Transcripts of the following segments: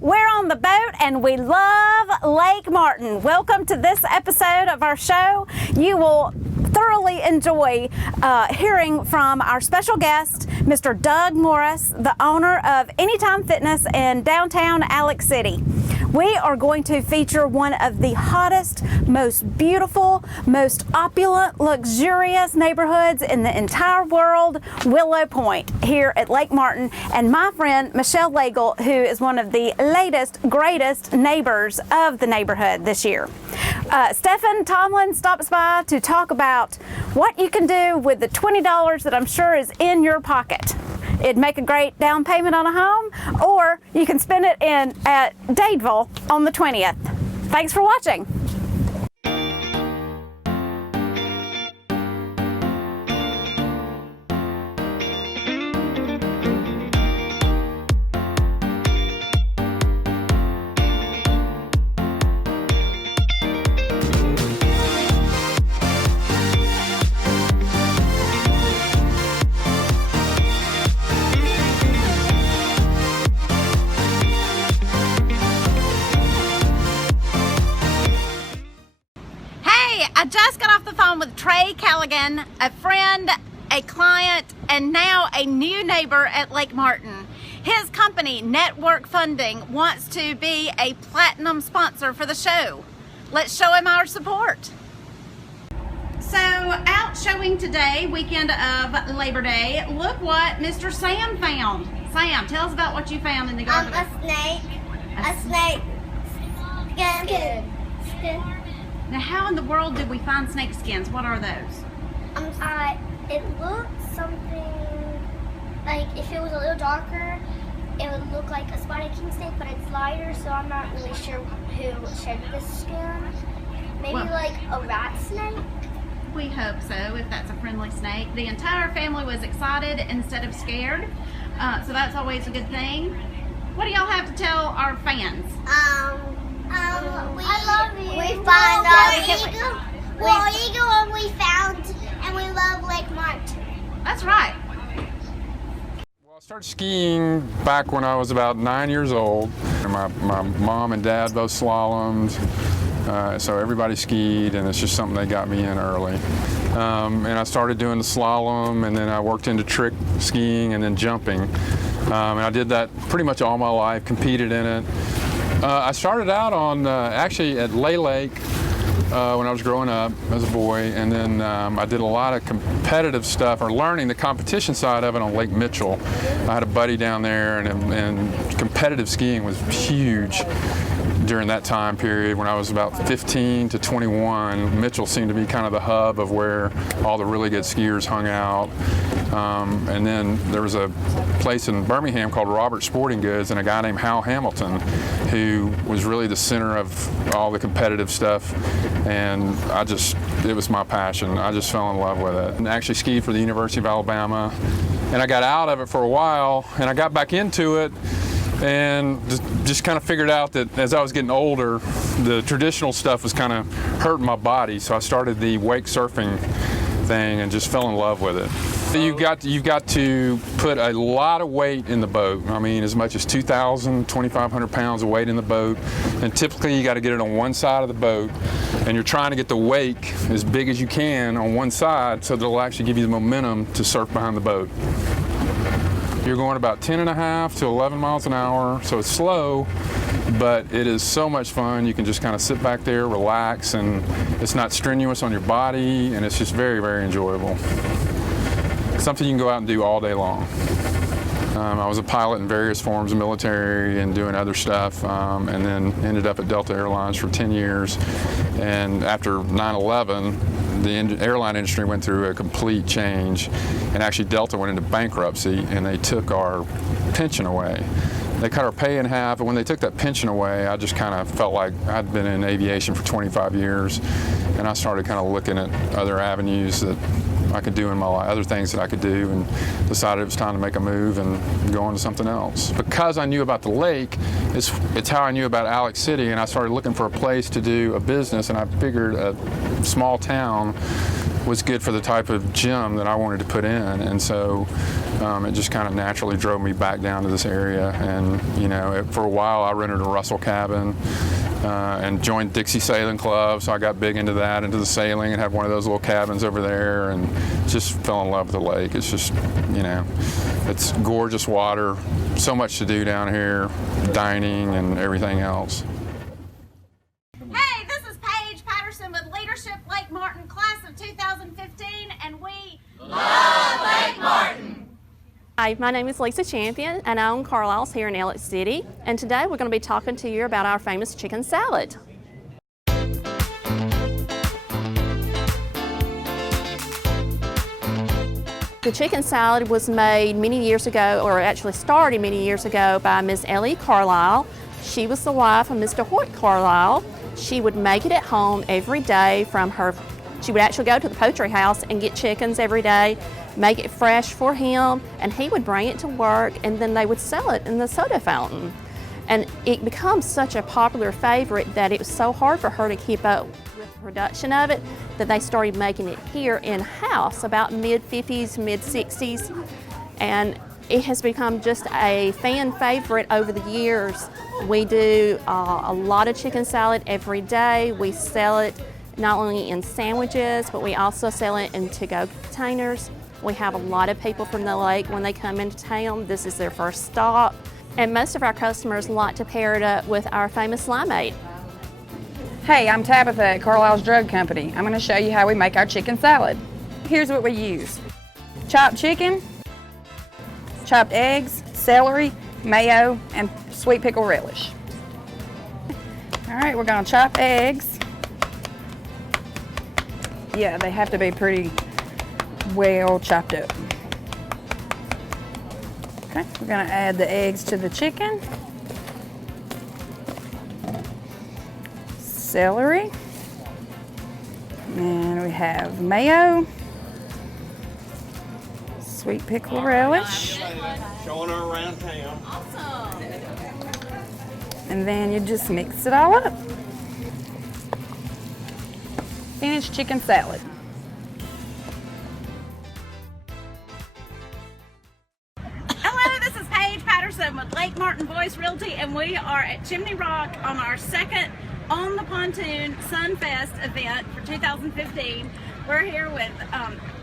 we're on the boat and we love Lake Martin. Welcome to this episode of our show. You will thoroughly enjoy hearing from our special guest, Mr. Doug Morris, the owner of Anytime Fitness in downtown Alex City. We are going to feature one of the hottest, most beautiful, most opulent, luxurious neighborhoods in the entire world, Willow Point, here at Lake Martin. And my friend, Michelle Lagle, who is one of the latest, greatest neighbors of the neighborhood this year. Stephen Tomlin stops by to talk about what you can do with the $20 that I'm sure is in your pocket. It'd make a great down payment on a home, or you can spend it at Dadeville on the 20th. Thanks for watching. I just got off the phone with Trey Callaghan, a friend, a client, and now a new neighbor at Lake Martin. His company, Network Funding, wants to be a platinum sponsor for the show. Let's show him our support. So, out showing today, weekend of Labor Day, look what Mr. Sam found. Sam, tell us about what you found in the garden. A snake skin. Now, how in the world did we find snake skins? What are those? It looked something like if it was a little darker, it would look like a spotted king snake, but it's lighter, so I'm not really sure who shed this skin. Maybe like a rat snake? We hope so, if that's a friendly snake. The entire family was excited instead of scared, so that's always a good thing. What do y'all have to tell our fans? I love you. We found eagle and we found, and we love Lake Martin. That's right. Well, I started skiing back when I was about 9 years old. My mom and dad both slalomed, so everybody skied, and it's just something they got me in early. And I started doing the slalom, and then I worked into trick skiing and then jumping. And I did that pretty much all my life, competed in it. I started out on actually at Lay Lake when I was growing up as a boy, and then I did a lot of competitive stuff, or learning the competition side of it on Lake Mitchell. I had a buddy down there, and competitive skiing was huge during that time period when I was about 15 to 21. Mitchell seemed to be kind of the hub of where all the really good skiers hung out. And then there was a place in Birmingham called Robert Sporting Goods, and a guy named Hal Hamilton, who was really the center of all the competitive stuff. And it was my passion. I just fell in love with it. And I actually skied for the University of Alabama. And I got out of it for a while, and I got back into it, and just kind of figured out that as I was getting older, the traditional stuff was kind of hurting my body. So I started the wake surfing thing and just fell in love with it. You've got to put a lot of weight in the boat. I mean, as much as 2,000, 2,500 pounds of weight in the boat. And typically you got to get it on one side of the boat, and you're trying to get the wake as big as you can on one side so that it'll actually give you the momentum to surf behind the boat. You're going about 10.5 to 11 miles an hour, so it's slow, but it is so much fun. You can just kind of sit back there, relax, and it's not strenuous on your body, and it's just very, very enjoyable. Something you can go out and do all day long. I was a pilot in various forms of military and doing other stuff, and then ended up at Delta Airlines for 10 years. And after 9/11, the airline industry went through a complete change, and actually Delta went into bankruptcy, and they took our pension away. They cut our pay in half, and when they took that pension away, I just kind of felt like I'd been in aviation for 25 years, and I started kind of looking at other avenues that I could do in my life, other things that I could do, and decided it was time to make a move and go on to something else. Because I knew about the lake, it's how I knew about Alex City, and I started looking for a place to do a business, and I figured a small town was good for the type of gym that I wanted to put in. And so It just kind of naturally drove me back down to this area. And for a while I rented a Russell cabin and joined Dixie Sailing Club. So I got big into that, into the sailing, and have one of those little cabins over there, and just fell in love with the lake. It's just, it's gorgeous water, so much to do down here, dining and everything else. Hey, this is Paige Patterson with Leadership Lake Martin, class of 2015, and we love Lake Martin. Hi, my name is Lisa Champion, and I own Carlisle's here in Elliott City. And today we're going to be talking to you about our famous chicken salad. The chicken salad was made many years ago, or actually started many years ago, by Miss Ellie Carlisle. She was the wife of Mr. Hoyt Carlisle. She would make it at home every day from her. She would actually go to the poultry house and get chickens every day, make it fresh for him, and he would bring it to work, and then they would sell it in the soda fountain. And it becomes such a popular favorite that it was so hard for her to keep up with the production of it that they started making it here in-house about mid-50s, mid-60s. And it has become just a fan favorite over the years. We do a lot of chicken salad every day. We sell it not only in sandwiches, but we also sell it in to-go containers. We have a lot of people from the lake when they come into town. This is their first stop. And most of our customers like to pair it up with our famous limeade. Hey, I'm Tabitha at Carlisle's Drug Company. I'm going to show you how we make our chicken salad. Here's what we use. Chopped chicken, chopped eggs, celery, mayo, and sweet pickle relish. All right, we're going to chop eggs. Yeah, they have to be pretty well chopped up. Okay, we're going to add the eggs to the chicken. Celery. And we have mayo. Sweet pickle relish. Showing her around town. Awesome. And then you just mix it all up. Finished chicken salad. Hello, this is Paige Patterson with Lake Martin Voice Realty, and we are at Chimney Rock on our second On the Pontoon Sunfest event for 2015. We're here with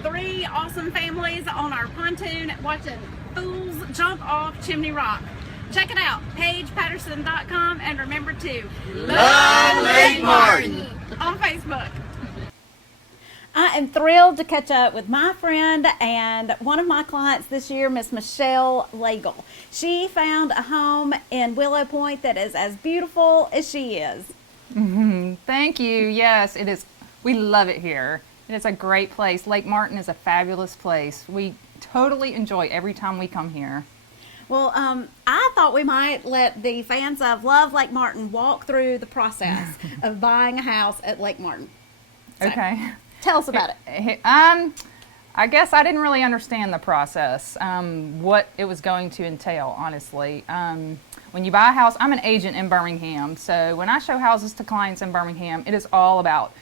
3 awesome families on our pontoon watching fools jump off Chimney Rock. Check it out, PaigePatterson.com, and remember to Love Lake Martin on Facebook. I am thrilled to catch up with my friend and one of my clients this year, Miss Michelle Lagle. She found a home in Willow Point that is as beautiful as she is. Thank you. Yes, it is. We love it here. It is a great place. Lake Martin is a fabulous place. We totally enjoy every time we come here. Well, I thought we might let the fans of Love Lake Martin walk through the process of buying a house at Lake Martin. So, Okay. tell us about it. I guess I didn't really understand the process, what it was going to entail, honestly. When you buy a house, I'm an agent in Birmingham, so when I show houses to clients in Birmingham, it is all about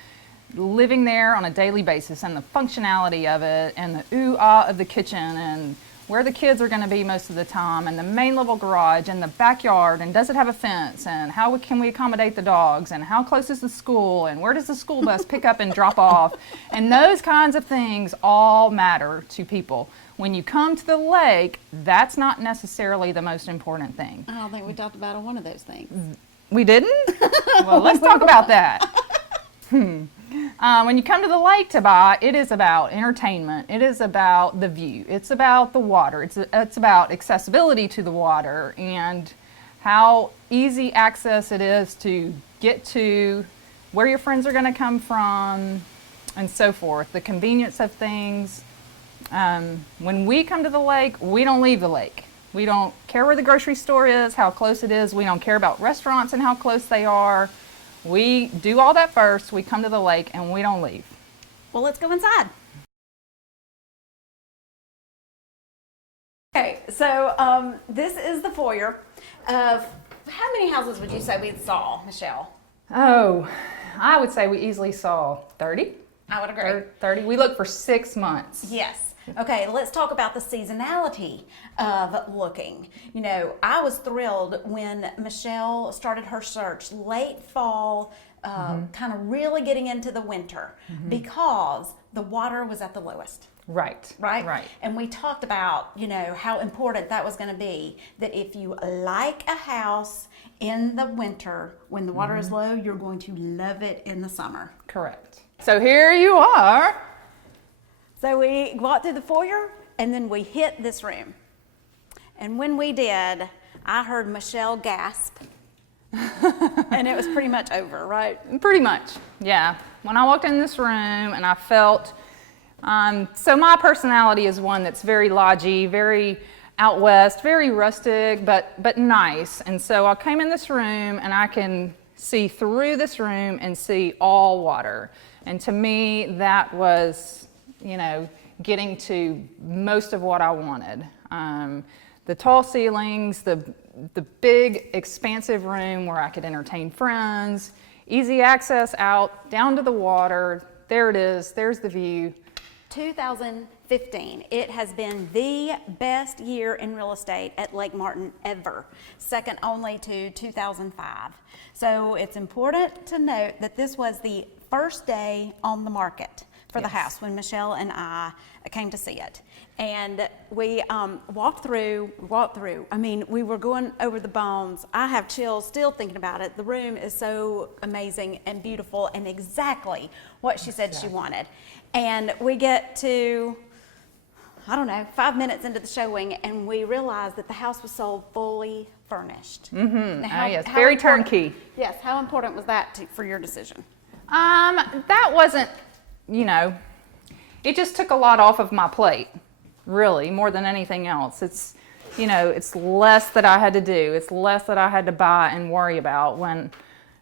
living there on a daily basis and the functionality of it and the ooh-ah of the kitchen and where the kids are going to be most of the time and the main level garage and the backyard and does it have a fence and how can we accommodate the dogs and how close is the school and where does the school bus pick up and drop off, and those kinds of things all matter to people. When you come to the lake, that's not necessarily the most important thing. I don't think we talked about one of those things. We didn't? Well, let's talk about that. When you come to the lake to buy, it is about entertainment. It is about the view. It's about the water. It's about accessibility to the water and how easy access it is to get to, where your friends are going to come from, and so forth. The convenience of things. When we come to the lake, we don't leave the lake. We don't care where the grocery store is, how close it is. We don't care about restaurants and how close they are. We do all that first. We come to the lake and we don't leave. Well, let's go inside. Okay, so this is the foyer of, how many houses would you say we saw, Michelle? Oh, I would say we easily saw 30. I would agree. 30. We looked for 6 months. Yes. Okay, let's talk about the seasonality of looking. You know, I was thrilled when Michelle started her search late fall, kind of really getting into the winter, because the water was at the lowest. Right. Right? And we talked about, you know, how important that was going to be, that if you like a house in the winter when the water is low, you're going to love it in the summer. Correct. So here you are. So we walked through the foyer and then we hit this room. And when we did, I heard Michelle gasp. And it was pretty much over, right? Pretty much, yeah. When I walked in this room and I felt, so my personality is one that's very lodgy, very out west, very rustic, but nice. And so I came in this room and I can see through this room and see all water. And to me, that was, you know, getting to most of what I wanted. The tall ceilings, the big expansive room where I could entertain friends, easy access out, down to the water. There it is, there's the view. 2015, it has been the best year in real estate at Lake Martin ever, second only to 2005. So it's important to note that this was the first day on the market for the house when Michelle and I came to see it. And we walked through. I mean, we were going over the bones. I have chills still thinking about it. The room is so amazing and beautiful and exactly what she said she wanted. And we get to, I don't know, 5 minutes into the showing and we realized that the house was sold fully furnished. Now, Yes, how very important- turnkey. Yes, how important was that for your decision? That wasn't, you know, it just took a lot off of my plate, really, more than anything else. It's, you know, it's less that I had to do. It's less that I had to buy and worry about when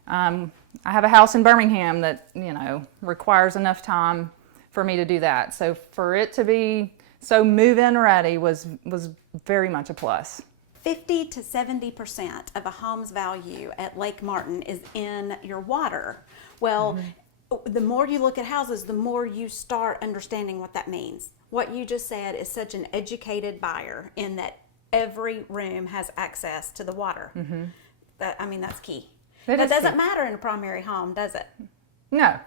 I have a house in Birmingham that, you know, requires enough time for me to do that. So for it to be so move-in ready was very much a plus. 50 to 70% of a home's value at Lake Martin is in your water. Well, the more you look at houses, the more you start understanding what that means. What you just said is such an educated buyer in that every room has access to the water. That's key. That doesn't matter in a primary home, does it? No.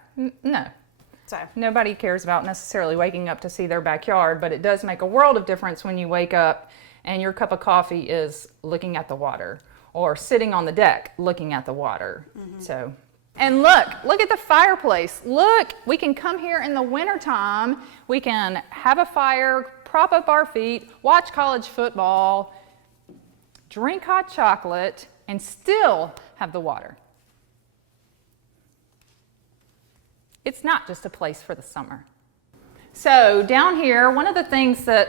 So Nobody cares about necessarily waking up to see their backyard, but it does make a world of difference when you wake up and your cup of coffee is looking at the water or sitting on the deck looking at the water. So, and look at the fireplace. Look, we can come here in the wintertime. We can have a fire, prop up our feet, watch college football, drink hot chocolate, and still have the water. It's not just a place for the summer. So down here, one of the things that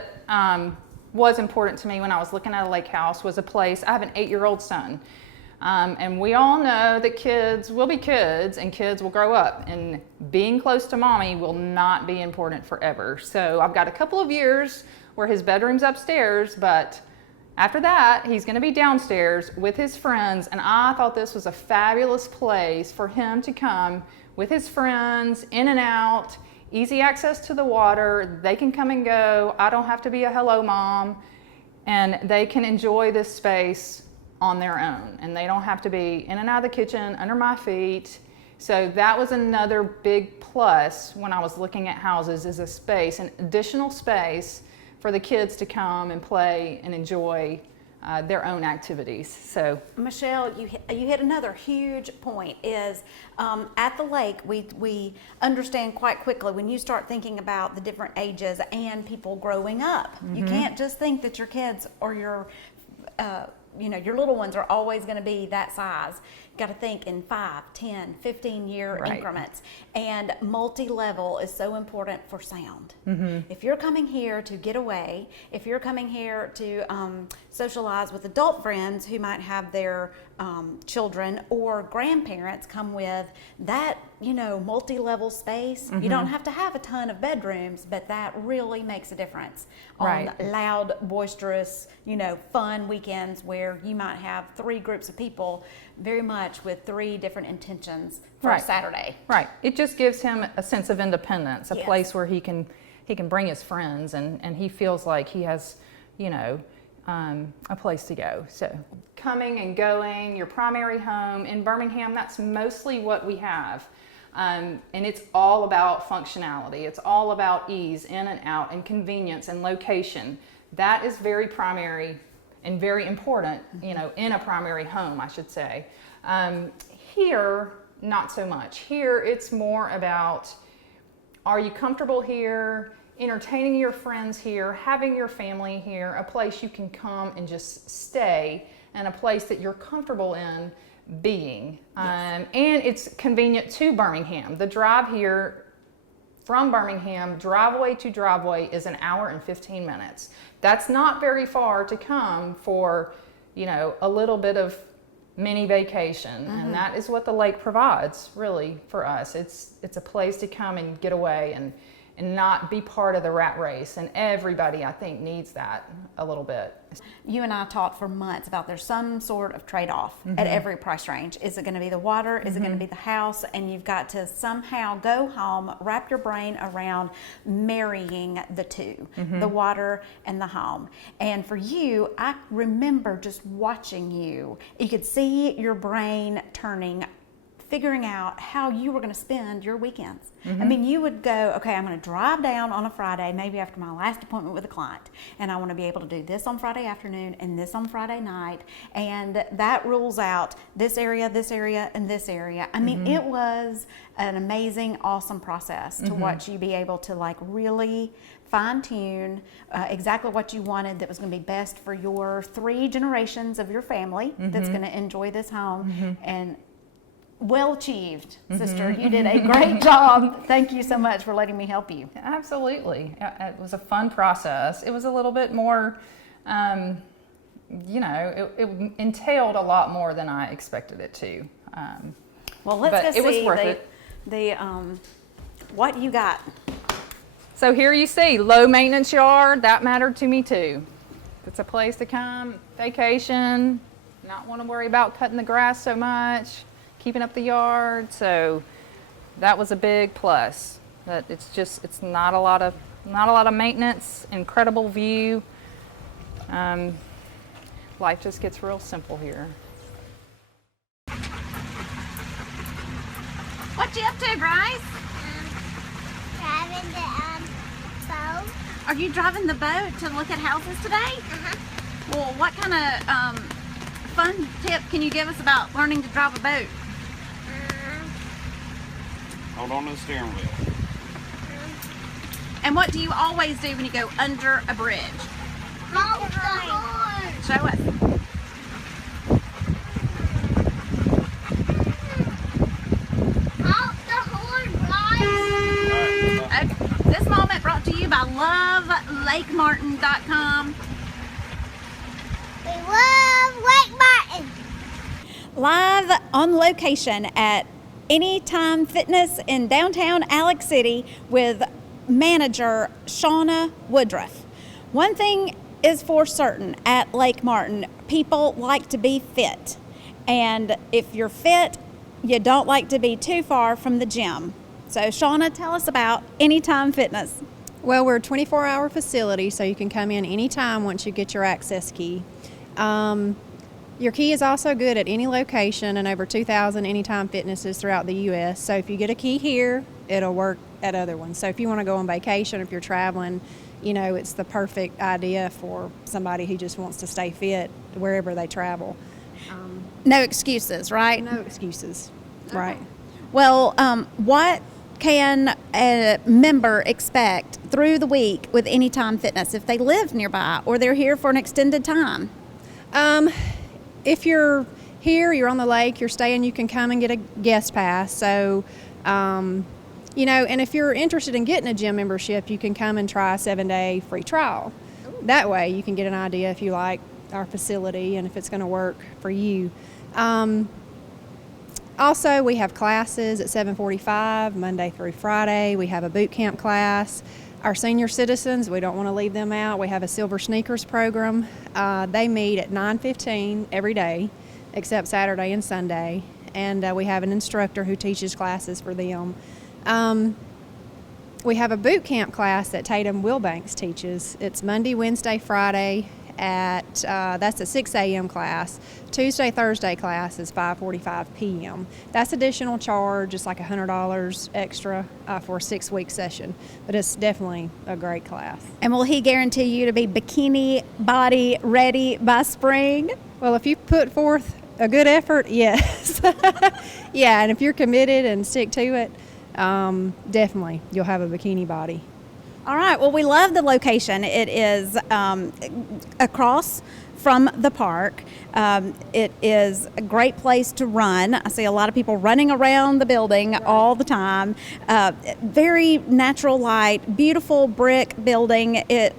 was important to me when I was looking at a lake house was a place. I have an 8-year-old son. And we all know that kids will be kids and kids will grow up, and being close to mommy will not be important forever. So I've got a couple of years where his bedroom's upstairs, but after that, he's going to be downstairs with his friends, and I thought this was a fabulous place for him to come with his friends, in and out, easy access to the water. They can come and go. I don't have to be a hello mom, and they can enjoy this space on their own, and they don't have to be in and out of the kitchen under my feet. So that was another big plus when I was looking at houses, is a space, an additional space for the kids to come and play and enjoy their own activities. So Michelle, you hit another huge point, is at the lake we understand quite quickly when you start thinking about the different ages and people growing up. You can't just think that your kids or your your little ones are always going to be that size. Got to think in 5, 10, 15-year increments. And multi-level is so important for sound. If you're coming here to get away, if you're coming here to socialize with adult friends who might have their children or grandparents come with, that multi-level space, you don't have to have a ton of bedrooms, but that really makes a difference on loud, boisterous, fun weekends where you might have 3 groups of people, very much with 3 different intentions for a Saturday. Right. It just gives him a sense of independence, a place where he can he can bring his friends, and he feels like he has, you know, a place to go. So coming and going, your primary home in Birmingham, that's mostly what we have. And it's all about functionality. It's all about ease in and out and convenience and location. That is very primary and very important, you know, in a primary home, I should say. Here, not so much. Here, it's more about, are you comfortable here, entertaining your friends here, having your family here, a place you can come and just stay, and a place that you're comfortable in being. And it's convenient to Birmingham. The drive here from Birmingham, driveway to driveway, is 1 hour and 15 minutes. That's not very far to come for, you know, a little bit of mini vacation. And that is what the lake provides, really, for us. It's a place to come and get away and not be part of the rat race. And everybody, I think, needs that a little bit. You and I talked for months about there's some sort of trade-off at every price range. Is it going to be the water? Is it going to be the house? And you've got to somehow go home, wrap your brain around marrying the two, the water and the home. And for you, I remember just watching you. You could see your brain turning, figuring out how you were going to spend your weekends. I mean, you would go, okay, I'm going to drive down on a Friday, maybe after my last appointment with a client, and I want to be able to do this on Friday afternoon and this on Friday night, and that rules out this area, and this area. I mean, it was an amazing, awesome process to watch you be able to like really fine-tune exactly what you wanted that was going to be best for your 3 generations of your family that's going to enjoy this home. And well achieved, sister. You did a great job. Thank you so much for letting me help you. Absolutely. It was a fun process. It was a little bit more, you know, it entailed a lot more than I expected it to. Well, let's but go it was see worth the what you got. So here you see, low maintenance yard. That mattered to me too. It's a place to come, vacation, not want to worry about cutting the grass so much, keeping up the yard. So that was a big plus. That it's not a lot of maintenance, incredible view. Life just gets real simple here. What you up to, Bryce? Driving the boat. Are you driving the boat to look at houses today? Well, what kind of fun tip can you give us about learning to drive a boat? Hold on to the steering wheel. And what do you always do when you go under a bridge? Hold the horn. Show us. Hold the horn, Bryce. Okay. This moment brought to you by LoveLakeMartin.com. We love Lake Martin. Live on location at Anytime Fitness in downtown Alex City with manager Shauna Woodruff. One thing is for certain at Lake Martin, people like to be fit. And if you're fit, you don't like to be too far from the gym. So Shauna, tell us about Anytime Fitness. Well, we're a 24-hour facility, so you can come in anytime once you get your access key. Your key is also good at any location and over 2,000 Anytime Fitnesses throughout the U.S. So if you get a key here, it'll work at other ones. So if you want to go on vacation, if you're traveling, you know, it's the perfect idea for somebody who just wants to stay fit wherever they travel. No excuses, right? No excuses, right? Well, what can a member expect through the week with Anytime Fitness if they live nearby or they're here for an extended time? If you're here, you're on the lake, you're staying, you can come and get a guest pass. So, you know, and if you're interested in getting a gym membership, you can come and try a 7-day free trial. That way you can get an idea if you like our facility and if it's going to work for you. Also, we have classes at 7:45, Monday through Friday. We have a boot camp class. Our senior citizens, we don't want to leave them out. We have a Silver Sneakers program. They meet at 9:15 every day, except Saturday and Sunday. And we have an instructor who teaches classes for them. We have a boot camp class that Tatum Wilbanks teaches. It's Monday, Wednesday, Friday at that's a 6 a.m. class. Tuesday, Thursday class is 5:45 p.m. That's additional charge. It's like $100 extra for a 6-week session, but it's definitely a great class. And will he guarantee you to be bikini body ready by spring? Well, if you put forth a good effort, yes. Yeah, and if you're committed and stick to it, definitely you'll have a bikini body. All right. Well, we love the location. It is across from the park. It is a great place to run. I see a lot of people running around the building all the time. Very natural light, beautiful brick building. It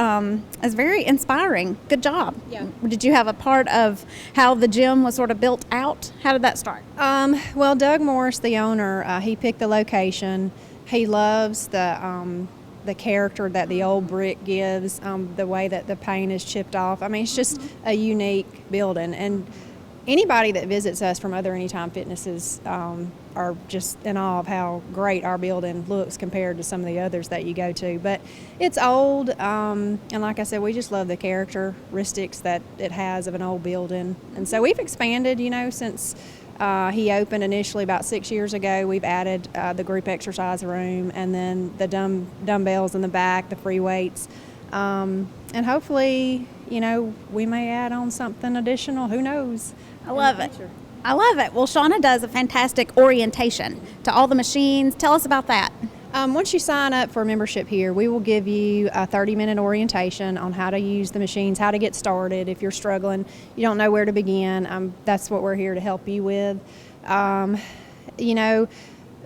is very inspiring. Good job. Yeah. Did you have a part of how the gym was sort of built out? How did that start? Well, Doug Morris, the owner, he picked the location. He loves the character that the old brick gives, the way that the paint is chipped off. I mean, it's just a unique building. And anybody that visits us from other Anytime Fitnesses are just in awe of how great our building looks compared to some of the others that you go to. But it's old, and like I said, we just love the characteristics that it has of an old building. And so we've expanded, since he opened initially about 6 years ago. We've added the group exercise room and then the dumbbells in the back, the free weights. And hopefully, we may add on something additional. Who knows? I love it. I love it. Well, Shauna does a fantastic orientation to all the machines. Tell us about that. Once you sign up for a membership here, we will give you a 30-minute orientation on how to use the machines, how to get started. If you're struggling, you don't know where to begin, that's what we're here to help you with.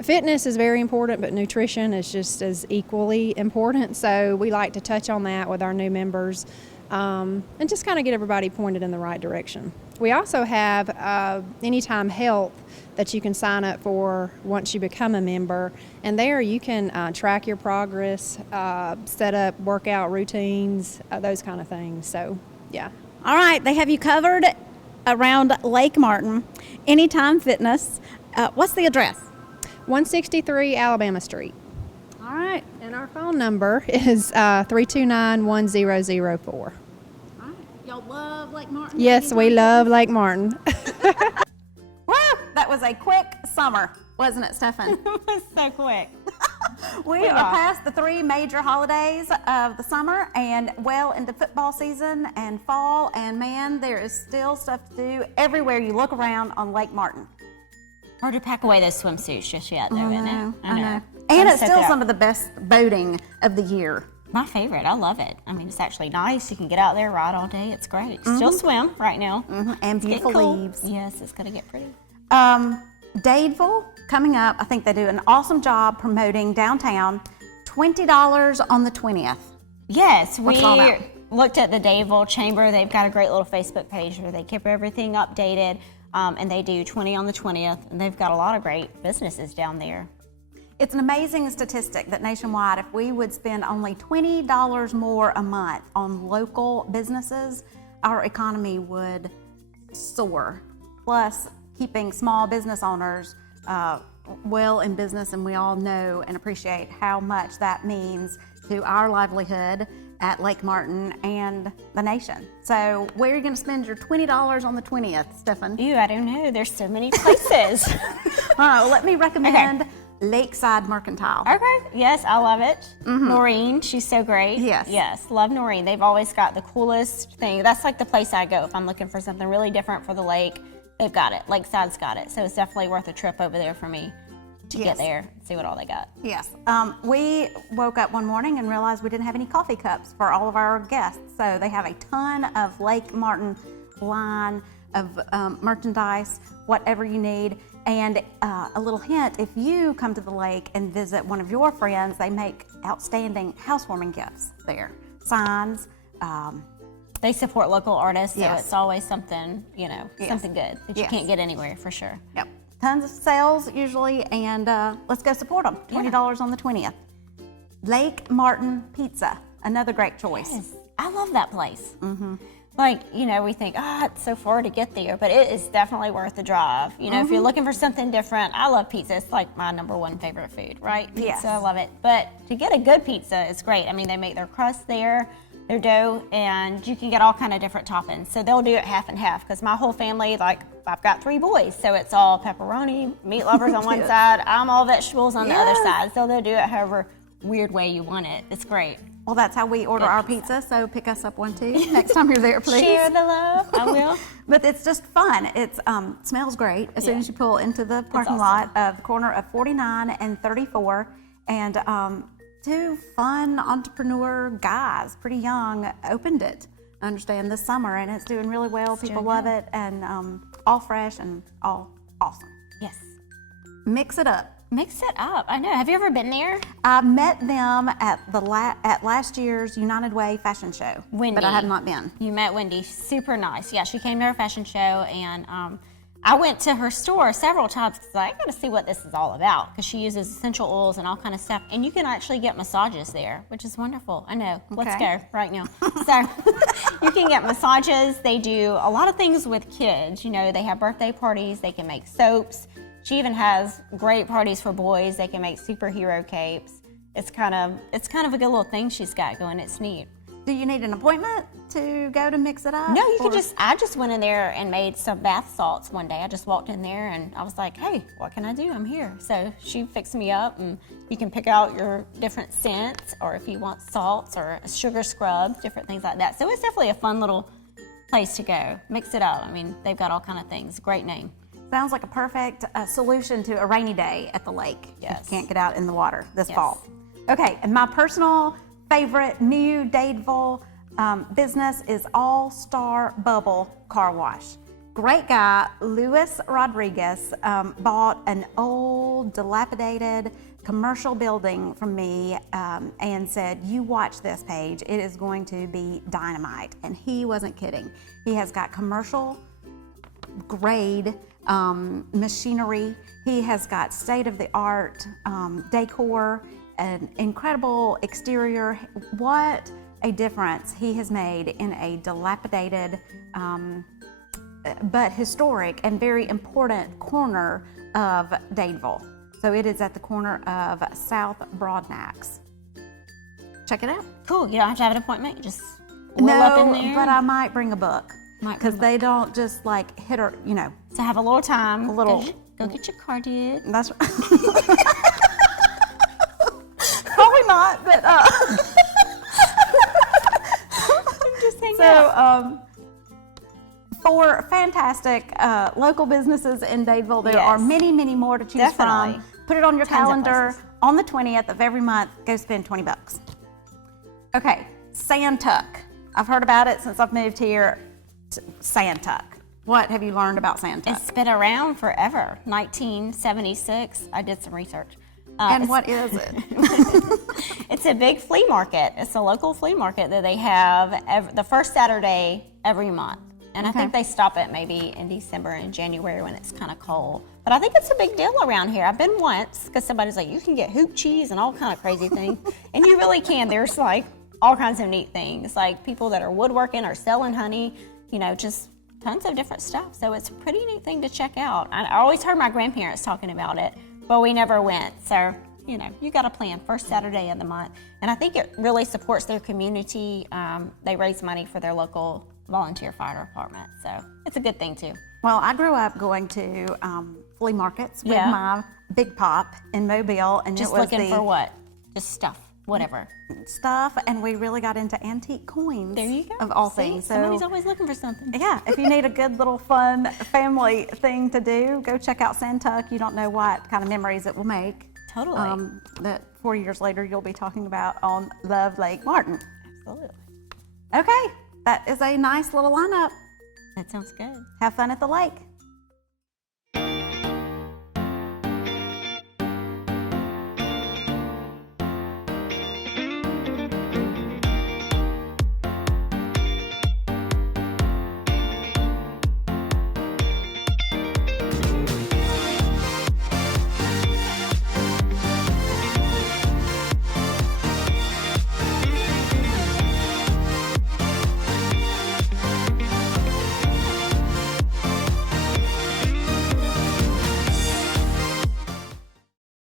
Fitness is very important, but nutrition is just as equally important. So we like to touch on that with our new members and just kind of get everybody pointed in the right direction. We also have Anytime Health that you can sign up for once you become a member. And there you can track your progress, set up workout routines, those kind of things. So, yeah. All right. They have you covered around Lake Martin. Anytime Fitness. What's the address? 163 Alabama Street. All right. And our phone number is 329-1004. All right. Y'all love Lake Martin? Yes, we love Lake Martin. Woo! That was a quick summer, wasn't it, Stefan? It was so quick. We are past the 3 major holidays of the summer and well into football season and fall, and man, there is still stuff to do everywhere you look around on Lake Martin. Hard to pack away those swimsuits just yet, though, isn't it? I know. And it's still some of the best boating of the year. My favorite. I love it. I mean, it's actually nice. You can get out there, ride all day. It's great. Still swim right now. And beautiful cool. leaves. Yes, it's going to get pretty. Dadeville coming up. I think they do an awesome job promoting downtown. $20 on the 20th. Yes, we What's it all about? looked at the Dadeville Chamber. They've got a great little Facebook page where they keep everything updated, and they do 20 on the 20th, and they've got a lot of great businesses down there. It's an amazing statistic that nationwide, if we would spend only $20 more a month on local businesses, our economy would soar. Plus, keeping small business owners well in business, and we all know and appreciate how much that means to our livelihood at Lake Martin and the nation. So where are you going to spend your $20 on the 20th, Stefan? Ew, I don't know. There's so many places. All right, well, let me recommend Lakeside Mercantile. Okay. Yes, I love it. Noreen, she's so great. Yes. Yes, love Noreen. They've always got the coolest thing. That's like the place I go if I'm looking for something really different for the lake. They've got it. Lakeside's got it. So it's definitely worth a trip over there for me to get there and see what all they got. Yes. We woke up one morning and realized we didn't have any coffee cups for all of our guests. So they have a ton of Lake Martin line of merchandise, whatever you need. And a little hint, if you come to the lake and visit one of your friends, they make outstanding housewarming gifts there. Signs. They support local artists, so Yes. it's always something, something good that you Yes. can't get anywhere for sure. Yep. Tons of sales usually, and let's go support them. $20 on the 20th. Lake Martin Pizza, another great choice. Yes, I love that place. like, you know, we think, it's so far to get there, but it is definitely worth the drive. You know, if you're looking for something different, I love pizza. It's like my #1 favorite food, right? Pizza, Yes. I love it. But to get a good pizza, it's great. I mean, they make their crust there, their dough, and you can get all kind of different toppings. So they'll do it half and half, because my whole family, like, I've got 3 boys, so it's all pepperoni, meat lovers on one side, I'm all vegetables on the other side. So they'll do it however weird way you want it. It's great. Well, that's how we order our pizza, so pick us up one too next time you're there, please. Share the love, I will. But it's just fun. It smells great as soon as you pull into the parking lot of the corner of 49 and 34. And 2 fun entrepreneur guys, pretty young, opened it, I understand, this summer, and it's doing really well. People love it, and all fresh and all awesome. Yes. Mix it up. Mix it up. I know. Have you ever been there? I met them at at last year's United Way fashion show, Wendy. but I have not been. You met Wendy. Super nice. Yeah, she came to our fashion show, and I went to her store several times because I got to see what this is all about, because she uses essential oils and all kind of stuff, and you can actually get massages there, which is wonderful. I know. Let's go right now. So you can get massages. They do a lot of things with kids. You know, they have birthday parties. They can make soaps. She even has great parties for boys. They can make superhero capes. It's kind of a good little thing she's got going. It's neat. Do you need an appointment to go to mix it up? No, you or- can I just went in there and made some bath salts one day. I just walked in there and I was like, hey, what can I do? I'm here. So she fixed me up, and you can pick out your different scents, or if you want salts or a sugar scrub, different things like that. So it's definitely a fun little place to go. Mix it up. I mean, they've got all kind of things. Great name. Sounds like a perfect solution to a rainy day at the lake. Yes. If you can't get out in the water this fall. Okay, and my personal favorite new Dadeville business is All Star Bubble Car Wash. Great guy, Luis Rodriguez, bought an old, dilapidated commercial building from me and said, you watch this page, it is going to be dynamite. And he wasn't kidding. He has got commercial grade machinery. He has got state-of-the-art decor, an incredible exterior. What a difference he has made in a dilapidated but historic and very important corner of Dadeville. So it is at the corner of South Broadnax. Check it out. Cool. You don't have to have an appointment. You just wheel up in there. But I might bring a book. Might bring Because a they don't just like hit her, you know. To have a little time. A little- Go get your car did. That's probably not, but Just hang out. so for fantastic local businesses in Dadeville, there are Yes. many, many more to choose Definitely. from. Put it on your Tons of calendar places. on the 20th of every month. Go spend $20. Okay, Santuck. I've heard about it since I've moved here. Santuck. What have you learned about Santuck? It's been around forever. 1976. I did some research. And it's- what is it? It's a big flea market. It's a local flea market that they have the first Saturday every month. And I think they stop it maybe in December and January when it's kind of cold. But I think it's a big deal around here. I've been once because somebody's like, you can get hoop cheese and all kind of crazy things. And you really can. There's like all kinds of neat things, like people that are woodworking or selling honey, you know, just tons of different stuff. So it's a pretty neat thing to check out. I always heard my grandparents talking about it, but we never went. So, you know, you got to plan first Saturday of the month. And I think it really supports their community. They raise money for their local volunteer fire department. So it's a good thing too. Well, I grew up going to flea markets with Yeah. my Big Pop in Mobile, and Just it was looking the for what? Just stuff, whatever. stuff, and we really got into antique coins. There you go. Of all See? things. So Somebody's always looking for something. yeah, if you need a good little fun family thing to do, go check out Santuck. You don't know what kind of memories it will make. Totally. That 4 years later you'll be talking about on Love Lake Martin. Absolutely. Okay, that is a nice little lineup. That sounds good. Have fun at the lake.